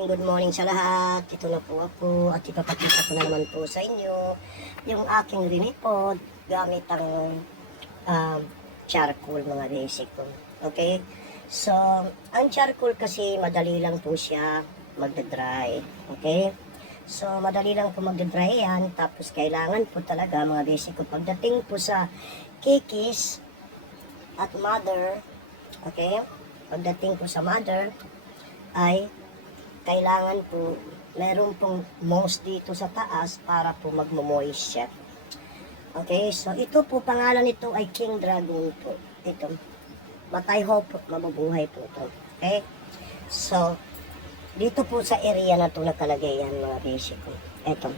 Good morning sa lahat. Ito na po ako at ipapakita ko na naman po sa inyo yung aking rinipod gamit ang um, charcoal mga basic ko. Okay? So, ang charcoal kasi madali lang po siya magda-dry. Okay? So, madali lang po magda-dry yan. Tapos, kailangan po talaga mga basic ko. Pagdating po sa kikis at mother, okay? Pagdating po sa mother, ay kailangan po meron pong moss dito sa taas para po magmo-moist. Okay, so ito po, pangalan nito ay King Dragon po. Ito. Matay ho po, mabubuhay po ito. Okay? So, dito po sa area na to nakalagay yan mga basic ko. Ito.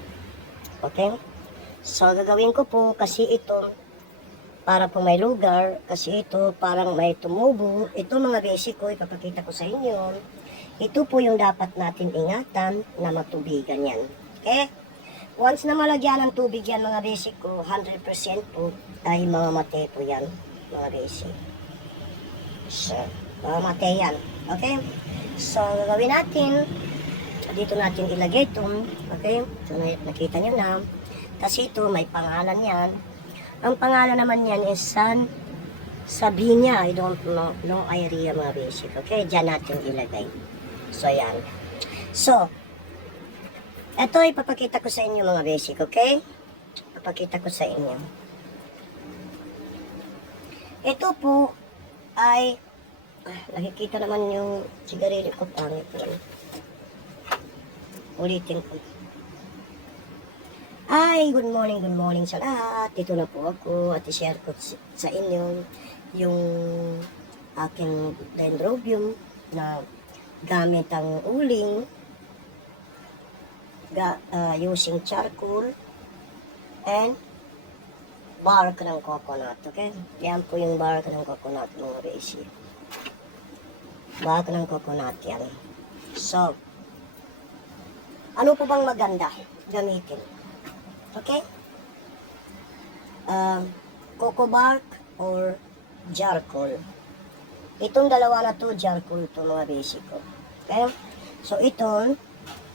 Okay? So, gagawin ko po kasi ito para po may lugar, kasi ito parang may tumubo. Ito mga basic ko, ipapakita ko sa inyo. Ito po yung dapat natin ingatan na matubigan yan. Okay? Once na malagyan ng tubig yan mga basic ko, 100% po ay mamamatay po yan mga basic. So, mamamatay yan. Okay? So, gagawin natin, dito natin ilagay ito. Okay? So, na- nakita nyo na. Kasi ito, may pangalan yan. Ang pangalan naman yan is San Sabinia. I don't know, no idea mga basic. Okay? Diyan natin ilagay. So, yan. So, ito ipapakita ko sa inyo mga basic, okay? Ipapakita ko sa inyo. Ito po ay, ah, nakikita naman yung sigarilyo ko pangit yan. Ulitin ko. Ay, good morning, good morning sa lahat. Dito na po ako at i-share ko sa inyo yung aking dendrobium na gamit ang uling ga, ah, using charcoal and bark ng coconut. Okay? Yan po yung bark ng coconut mga basic. Bark ng coconut yan. So, ano po bang maganda gamitin? Okay? Um, coco bark or charcoal. Itong dalawa na to, charcoal to mga basic ko. Okay? So, ito,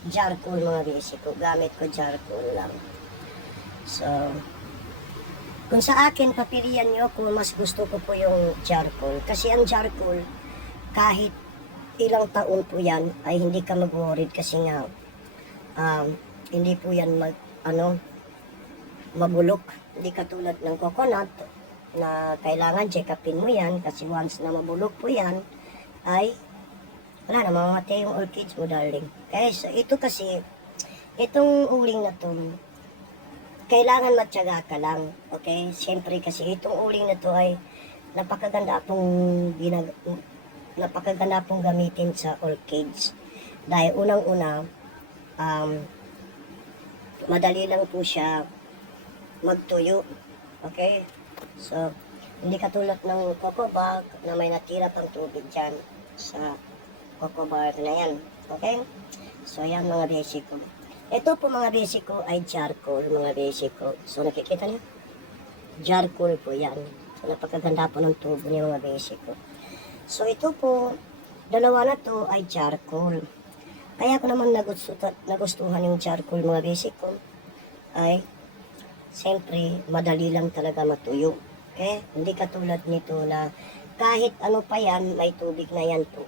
charcoal mga basic ko. Gamit ko charcoal lang. So, kung sa akin, papilian nyo kung mas gusto ko po yung charcoal. Kasi ang charcoal, kahit ilang taon po yan, ay hindi ka mag-worried kasi nga, um, hindi po yan mag, ano, mabulok. Hindi katulad ng coconut na kailangan check upin mo yan kasi once na mabulok po yan, ay wala na, mamamatay yung orchids mo, darling. Okay, so ito kasi, itong uling na to, kailangan matyaga ka lang. Okay? Siyempre kasi itong uling na to ay napakaganda pong ginag napakaganda pong gamitin sa orchids. Dahil unang-una, um, madali lang po siya magtuyo. Okay? So, hindi katulad ng coco bag na may natira pang tubig dyan sa coco bag na yan. Okay? So, yan mga basic ko. Ito po mga basic ko ay charcoal, mga basic ko. So, nakikita niyo? Charcoal po yan. So, napakaganda po ng tubo niya mga basic ko. So, ito po, dalawa na to ay charcoal. Kaya ko naman nagustuhan, nagustuhan yung charcoal mga basic ko ay siyempre madali lang talaga matuyo. Okay? Hindi katulad nito na kahit ano pa yan, may tubig na yan po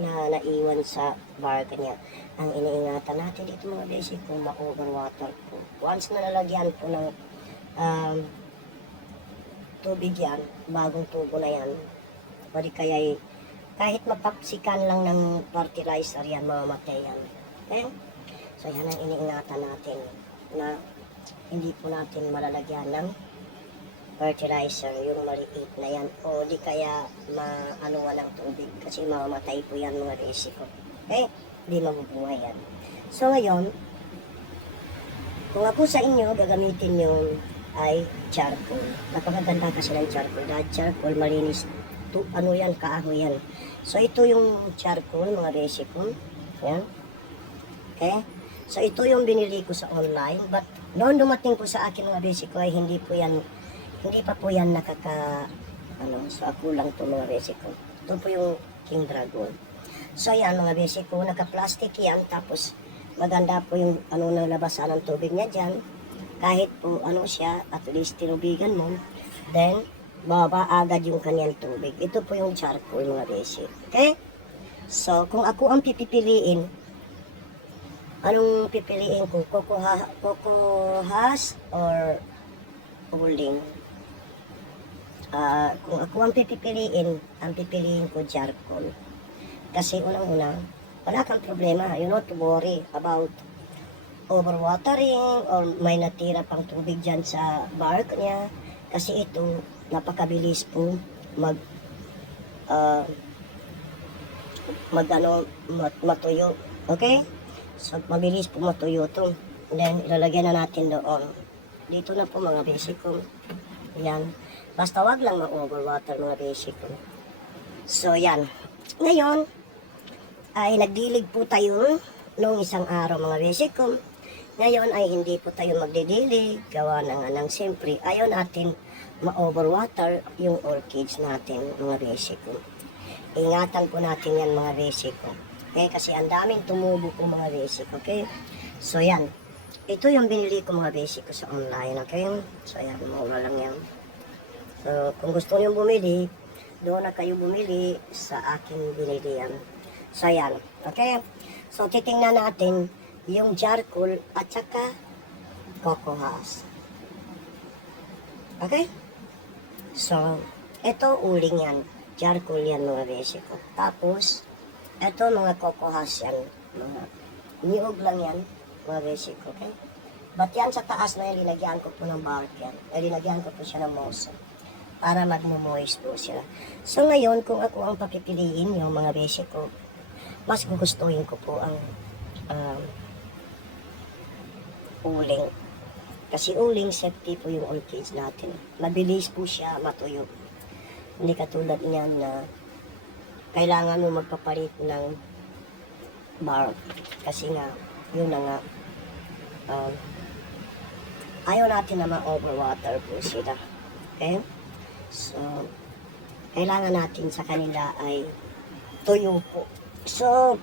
na naiwan sa barka niya. Ang iniingatan natin dito mga basic kung ma-overwater po. Once na nalagyan po ng um, tubig yan, bagong tubo na yan, pwede kaya kahit mapapsikan lang ng fertilizer yan, mamamatay yan. Okay? So yan ang iniingatan natin na hindi po natin malalagyan ng fertilizer, yung maliit na yan. O di kaya maanuan ng tubig kasi mamamatay po yan mga resiko. Okay? Hindi mabubuhay yan. So ngayon, kung ako sa inyo, gagamitin yung ay charcoal. Napakaganda kasi ng charcoal. Dahil charcoal, malinis. To, ano yan, kahoy yan. So ito yung charcoal, mga resiko. Yan. Okay? So ito yung binili ko sa online. But noon dumating po sa akin mga basic ko ay hindi po yan, hindi pa po yan nakaka, ano, so ako lang to mga basic ko. Ito po yung King Dragon. So yan mga basic ko, naka-plastic yan, tapos maganda po yung ano na labasan ng tubig niya dyan. Kahit po ano siya, at least tinubigan mo, then baba agad yung kanyang tubig. Ito po yung charcoal mga basic. Okay? So, kung ako ang pipipiliin, anong pipiliin ko? Kukuha, kukuhas or uling? Ah, kung ako ang pipipiliin, ang pipiliin ko charcoal. Kasi unang-una, wala kang problema. You not worry about overwatering or may natira pang tubig dyan sa bark niya. Kasi ito, napakabilis po mag ah, mag ano, mat, matuyo. Okay? So, mabilis po matuyo to. Then, ilalagyan na natin doon. Dito na po mga basic ko. Yan. Basta wag lang ma-overwater mga basic. So, yan. Ngayon, ay nagdilig po tayo noong isang araw mga basic. Ngayon ay hindi po tayo magdidilig. Gawa na nga ng siyempre, ayaw natin ma-overwater yung orchids natin mga basic ko. Ingatan po natin yan mga basic ko. Okay, kasi ang daming tumubo po mga basic, okay? So yan. Ito yung binili ko mga basic ko sa online, okay? So yan, mura lang yan. So kung gusto niyo bumili, doon na kayo bumili sa aking binili yan. So yan, okay? So titingnan natin yung charcoal at saka cocoa husk. Okay? So, ito uling yan. Charcoal yan mga basic ko. Tapos, ito mga kokohas yan. Mga niyog lang yan. Mga basic okay? But yan sa taas na yan, linagyan ko po ng bark yan. Eh, linagyan ko po siya ng mosa. Para magmo-moist po sila. So ngayon, kung ako ang papipiliin yung mga basic ko, mas gugustuhin ko po ang um, uling. Kasi uling, safety po yung orchids natin. Mabilis po siya matuyo. Hindi katulad niyan na kailangan mo magpapalit ng bark. Kasi nga, yun na nga, um, ayaw natin na ma-overwater po sila. Okay? So, kailangan natin sa kanila ay tuyo po. So,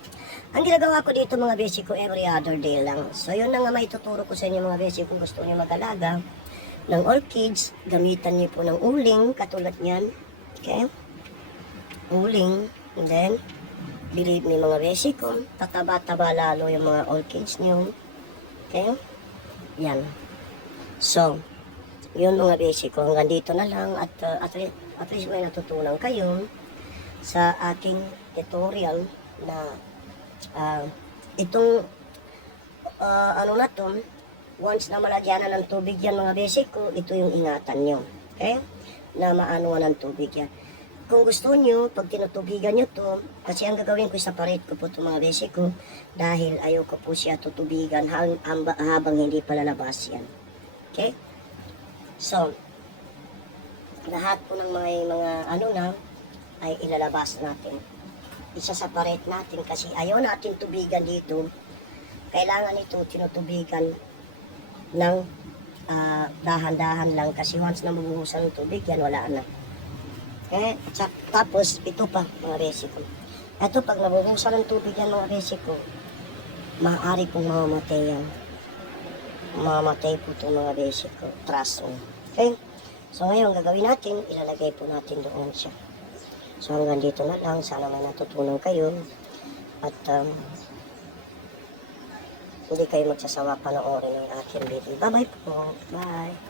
ang ginagawa ko dito mga basic ko every other day lang. So, yun na nga may tuturo ko sa inyo mga basic kung gusto niyo mag-alaga ng orchids. Gamitan niyo po ng uling, katulad niyan. Okay? Uling. And then, believe me mga basic ko, tataba-taba lalo yung mga orchids niyo. Okay? Yan. So, yun mga basic ko. Hanggang dito na lang at uh, at, at least may natutunan kayo sa aking tutorial na ah, itong ah, ano na to, once na malagyan na ng tubig yan mga basic ko, ito yung ingatan nyo. Okay? Na maano ng tubig yan. Kung gusto nyo, pag tinutubigan nyo to, kasi ang gagawin ko, separate ko po ito mga basic ko, dahil ayaw ko po siya tutubigan hamba- habang hindi pa lalabas yan. Okay? So, lahat po ng mga, mga ano na, ay ilalabas natin. Isa-separate natin kasi ayaw natin tubigan dito. Kailangan ito tinutubigan ng ah, dahan-dahan lang kasi once na mabuhusan ng tubig, yan wala na. Eh, tapos ito pa mga resiko. Ito pag nabubusan ng tubig yan mga resiko, maaari pong mamamatay yan. Mamamatay po ito mga resiko. Trust me. Okay? So ngayon, gagawin natin, ilalagay po natin doon siya. So hanggang dito na lang, sana may natutunan kayo. At um, hindi kayo magsasawa panoorin ng aking video. Bye-bye po. Bye.